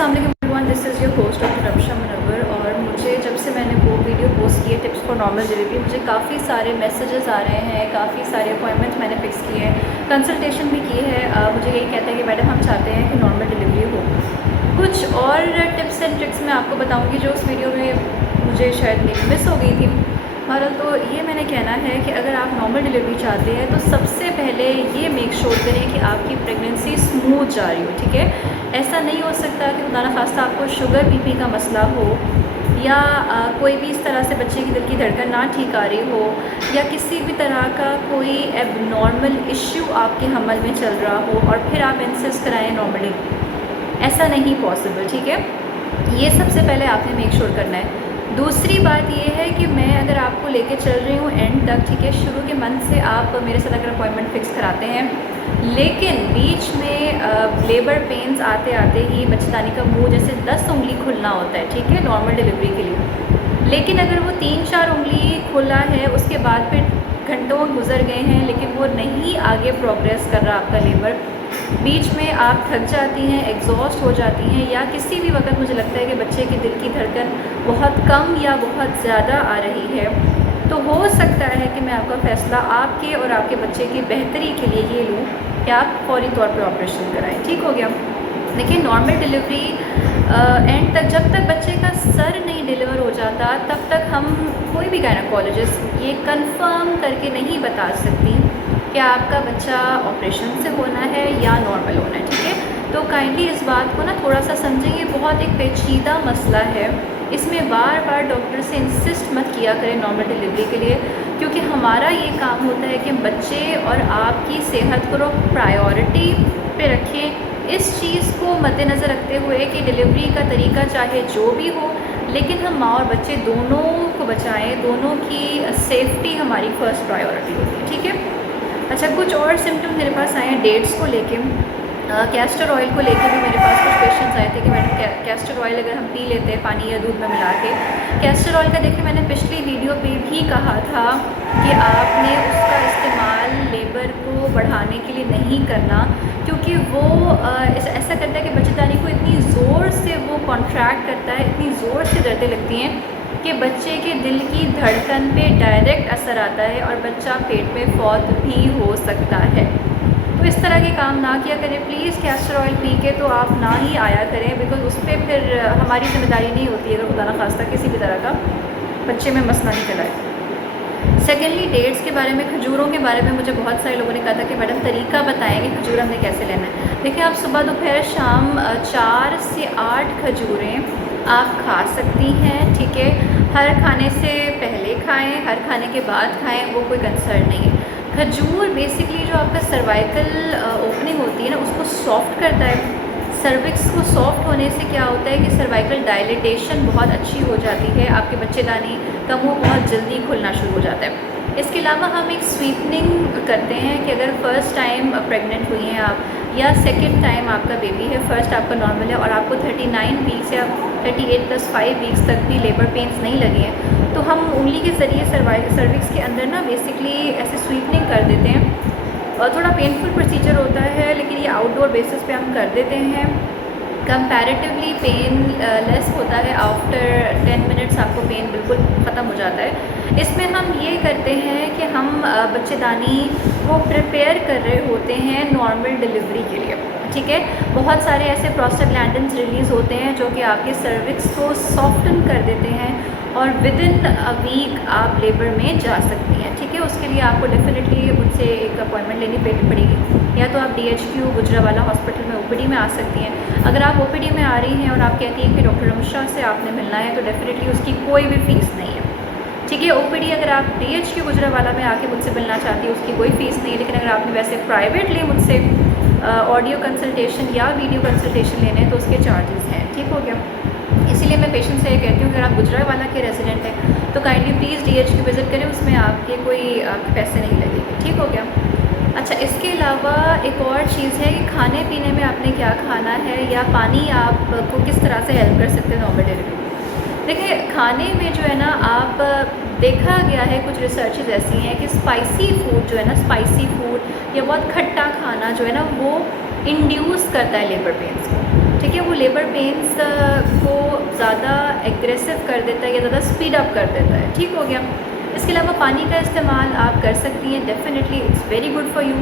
अस्सलाम वालेकुम everyone, this is your host doctor Rabsha Munawwar. और मुझे जब से मैंने वो वीडियो पोस्ट की है टिप्स फॉर नॉर्मल डिलीवरी, मुझे काफ़ी सारे मैसेजेस आ रहे हैं, काफ़ी सारे अपॉइंटमेंट्स मैंने फिक्स किए हैं, कंसल्टेशन भी की है। मुझे यही कहते हैं कि मैडम हम चाहते हैं कि नॉर्मल डिलीवरी हो। कुछ और टिप्स एंड ट्रिक्स मैं आपको बताऊँगी जो उस वीडियो में मुझे शायद मेरी मिस हो गई थी। बहरहाल तो ये मैंने कहना है कि अगर आप नॉर्मल डिलीवरी चाहते हैं तो सबसे पहले ये मेक श्योर करें कि आपकी प्रेगनेंसी स्मूथ जा रही हो। ठीक है, ऐसा नहीं हो सकता कि खुदा न खास्ता आपको शुगर बीपी का मसला हो या कोई भी इस तरह से बच्चे की दिल की धड़कन ना ठीक आ रही हो या किसी भी तरह का कोई एबनॉर्मल इश्यू आपके हमल में चल रहा हो और फिर आप इंसिस्ट कराएँ नॉर्मली। ऐसा नहीं पॉसिबल। ठीक है, ये सबसे पहले आपने मेक श्योर करना है। दूसरी बात ये है कि मैं अगर आपको लेके चल रही हूँ एंड तक, ठीक है, शुरू के मंथ से आप मेरे साथ अगर अपॉइंटमेंट फ़िक्स कराते हैं, लेकिन बीच में लेबर पेन्स आते आते ही बच्चेदानी का मुंह जैसे 10 उंगली खुलना होता है, ठीक है, नॉर्मल डिलीवरी के लिए। लेकिन अगर वो 3-4 उंगली खुला है, उसके बाद फिर घंटों गुजर गए हैं लेकिन वो नहीं आगे प्रोग्रेस कर रहा आपका लेबर, बीच में आप थक जाती हैं, एग्जॉस्ट हो जाती हैं या किसी भी वक्त मुझे लगता है कि बच्चे की दिल की धड़कन बहुत कम या बहुत ज़्यादा आ रही है, तो हो सकता है कि मैं आपका फ़ैसला आपके और आपके बच्चे की बेहतरी के लिए ये लूँ कि आप फौरी तौर पे ऑपरेशन कराएं। ठीक हो गया। देखिए, नॉर्मल डिलीवरी एंड तक जब तक बच्चे का सर नहीं डिलीवर हो जाता तब तक हम कोई भी गायनेकोलॉजिस्ट ये कंफर्म करके नहीं बता सकती कि आपका बच्चा ऑपरेशन से होना है या नॉर्मल होना है। ठीक है, तो काइंडली इस बात को ना थोड़ा सा समझें, ये बहुत एक पेचीदा मसला है। इसमें बार बार डॉक्टर से इंसिस्ट मत किया करें नॉर्मल डिलीवरी के लिए, क्योंकि हमारा ये काम होता है कि बच्चे और आपकी सेहत को प्रायोरिटी पे रखें। इस चीज़ को मद्देनज़र रखते हुए कि डिलीवरी का तरीका चाहे जो भी हो, लेकिन हम माँ और बच्चे दोनों को बचाएँ, दोनों की सेफ्टी हमारी फ़र्स्ट प्रायोरिटी होती है। ठीक है। अच्छा, कुछ और सिम्टम मेरे पास आए हैं डेट्स को लेके। कैस्टर ऑयल को लेके भी मेरे पास कुछ पेशेंट्स आए थे कि मैडम कैस्टर ऑयल अगर हम पी लेते हैं पानी या दूध में मिला के, कैस्टर ऑयल का देखिए मैंने पिछली वीडियो पे भी कहा था कि आपने उसका इस्तेमाल लेबर को बढ़ाने के लिए नहीं करना, क्योंकि वो ऐसा करता है कि बच्चेदानी को इतनी ज़ोर से वो कॉन्ट्रैक्ट करता है, इतनी ज़ोर से दर्दें लगती हैं कि बच्चे के दिल की धड़कन पे डायरेक्ट असर आता है और बच्चा पेट में फौत भी हो सकता है। तो इस तरह के काम ना किया करें प्लीज़। कैस्टर ऑयल पी के तो आप ना ही आया करें, बिकॉज उस पर फिर हमारी जिम्मेदारी नहीं होती अगर खुदा न खास्ता किसी भी तरह का बच्चे में मसला निकल आए। सेकेंडली, डेट्स के बारे में, खजूरों के बारे में मुझे बहुत सारे लोगों ने कहा था कि मैडम तरीका बताएं कि खजूर हमने कैसे लेना है। देखिए, आप सुबह दोपहर शाम 4 से 8 खजूरें आप खा सकती हैं। ठीक है, हर खाने से पहले खाएं, हर खाने के बाद खाएं, वो कोई कंसर्न नहीं है। खजूर बेसिकली जो आपका सर्वाइकल ओपनिंग होती है ना, उसको सॉफ्ट करता है। सर्विक्स को सॉफ्ट होने से क्या होता है कि सर्वाइकल डायलिटेशन बहुत अच्छी हो जाती है, आपके बच्चेदानी का मुँह बहुत जल्दी खुलना शुरू हो जाता है। इसके अलावा हम एक स्वीपनिंग करते हैं कि अगर फ़र्स्ट टाइम प्रेग्नेंट हुई हैं आप या सेकंड टाइम आपका बेबी है, फ़र्स्ट आपका नॉर्मल है और आपको 39 वीक्स या 38 + 5 वीक्स तक भी लेबर पेन्स नहीं लगे हैं, तो हम उंगली के ज़रिए सर्विक्स के अंदर ना बेसिकली ऐसे स्वीपनिंग कर देते हैं। और थोड़ा पेनफुल प्रोसीजर होता है, लेकिन ये आउटडोर बेसिस पे हम कर देते हैं। कंपैरेटिवली पेन लेस होता है, आफ्टर 10 मिनट्स आपको पेन बिल्कुल ख़त्म हो जाता है। इसमें हम ये करते हैं कि हम बच्चेदानी को प्रिपेयर कर रहे होते हैं नॉर्मल डिलीवरी के लिए। ठीक है, बहुत सारे ऐसे प्रोस्टाग्लैंडिन्स रिलीज़ होते हैं जो कि आपके सर्विक्स को सॉफ्टन कर देते हैं और विदिन अ वीक आप लेबर में जा सकती हैं। ठीक है, उसके लिए आपको डेफिनेटली मुझसे एक अपॉइंटमेंट लेनी पड़ेगी, या तो आप DHQ गुजरावाला हॉस्पिटल में OPD में आ सकती हैं। अगर आप OPD में आ रही हैं और आप कहती हैं कि डॉक्टर रमशा से आपने मिलना है, तो डेफिनेटली उसकी कोई भी फ़ीस नहीं है। ठीक है, OPD अगर आप DHQ गुजरावाला में आके मुझसे मिलना चाहती है, उसकी कोई फ़ीस नहीं है। लेकिन अगर आपने वैसे प्राइवेटली मुझसे ऑडियो कंसल्टेशन या वीडियो कंसल्टेशन लेने हैं तो उसके चार्जेस हैं। ठीक हो गया। इसीलिए मैं पेशेंट से ये कहती हूँ, अगर आप गुजरावाला के रेजिडेंट हैं तो काइंडली प्लीज़ DHQ विज़िट करें, उसमें आपके कोई पैसे नहीं लगेंगे। ठीक हो गया। अच्छा, इसके अलावा एक और चीज़ है कि खाने पीने में आपने क्या खाना है या पानी आपको किस तरह से हेल्प कर सकते हैं नॉर्मल डिलीवरी। देखिए, खाने में जो है ना, आप देखा गया है कुछ रिसर्चेज ऐसी हैं कि स्पाइसी फूड जो है ना, स्पाइसी फूड या बहुत खट्टा खाना जो है ना, वो इंड्यूस करता है लेबर पेन्स को। ठीक है, वो लेबर पेन्स को ज़्यादा एग्रेसिव कर देता है या ज़्यादा स्पीड अप कर देता है। ठीक हो गया। इसके अलावा पानी का इस्तेमाल आप कर सकती हैं, definitely it's very good for you.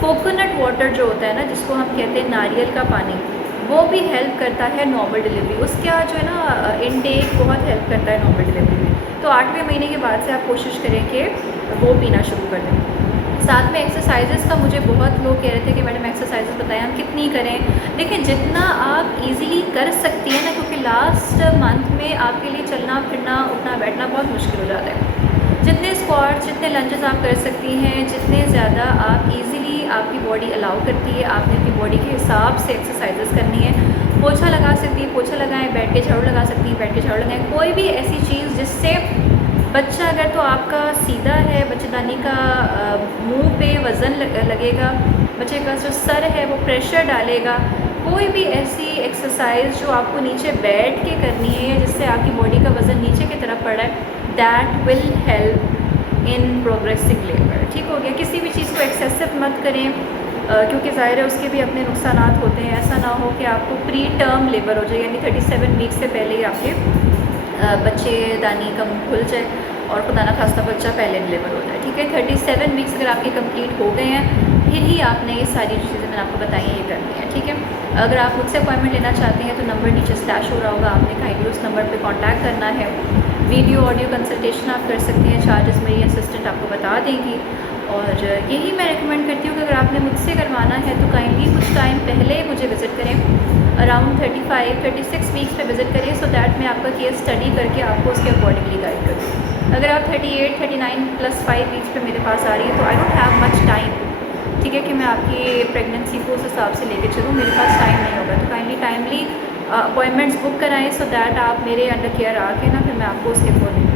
Coconut water जो होता है ना, जिसको हम कहते हैं नारियल का पानी, वो भी हेल्प करता है नॉर्मल डिलीवरी। उसका जो है ना इनटेक बहुत हेल्प करता है नॉर्मल डिलीवरी में। तो 8वें महीने के बाद से आप कोशिश करें कि वो पीना शुरू कर दें। साथ में एक्सरसाइजेज़ का मुझे बहुत लोग कह रहे थे कि मैडम एक्सरसाइजेज़ बताएं, हम कितनी करें। देखिए, जितना आप इजीली कर सकती हैं ना, क्योंकि लास्ट मंथ में आपके लिए चलना फिरना उठना बैठना बहुत मुश्किल हो जाता है। जितने स्क्वाट्स, जितने लंजेस आप कर सकती हैं, जितने ज़्यादा आप इजीली आपकी बॉडी अलाउ करती है, आपने अपनी बॉडी के हिसाब से एक्सरसाइजेज़ करनी है। पोछा लगा सकती है, पोछा लगाएं, बैठ के झाड़ू लगा सकती हैं, बैठ के झाड़ू लगाएं। कोई भी ऐसी चीज़ जिससे बच्चा, अगर तो आपका सीधा है, बच्चेदानी का मुंह पे वज़न लगेगा, बच्चे का जो सर है वो प्रेशर डालेगा। कोई भी ऐसी एक्सरसाइज जो आपको नीचे बैठ के करनी है, जिससे आपकी बॉडी का वज़न नीचे की तरफ पड़ रहा है, that will help in progressing labour. ठीक हो गया। किसी भी चीज़ को एक्सेसिव मत करें, क्योंकि ज़ाहिर है उसके भी अपने नुकसानात होते हैं। ऐसा ना हो कि आपको प्री टर्म लेबर हो जाए, यानी 37 वीक से पहले ही आपके बच्चेदानी का मुँह खुल जाए और खुदा ना खास्ता बच्चा पहले डिलीवर हो जाए। ठीक है, 37 वीक्स अगर आपके कंप्लीट हो गए हैं, फिर ही आपने ये सारी चीज़ें मैंने आपको बताई हैं ये करनी है। ठीक है, अगर आप मुझसे अपॉइंटमेंट लेना चाहते हैं तो नंबर नीचे स्लैश हो रहा होगा, आपने काइंडली उस नंबर पे कांटेक्ट करना है। वीडियो ऑडियो कंसल्टेशन आप कर सकते हैं, चार्जेस मेरी असिस्टेंट आपको बता देंगी। और यही मैं रिकमेंड करती हूँ कि अगर आपने मुझसे करवाना है तो काइंडली कुछ टाइम पहले मुझे विज़िट करें, अराउंड 35-36 वीक्स पे विज़िट करें, सो दैट मैं आपका केस स्टडी करके आपको उसके अकॉर्डिंगली गाइड करूँ। अगर आप 38-39+5 वीक्स पे मेरे पास आ रही है तो I don't have much time, ठीक है, कि मैं आपकी प्रेगनेंसी को उस हिसाब से लेके चलूँ, मेरे पास टाइम नहीं होगा। तो काइंडली टाइमली अपॉइंटमेंट्स बुक कराएँ, सो दैट आप मेरे अंडर केयर आके ना फिर मैं आपको उसके अकॉर्डिंग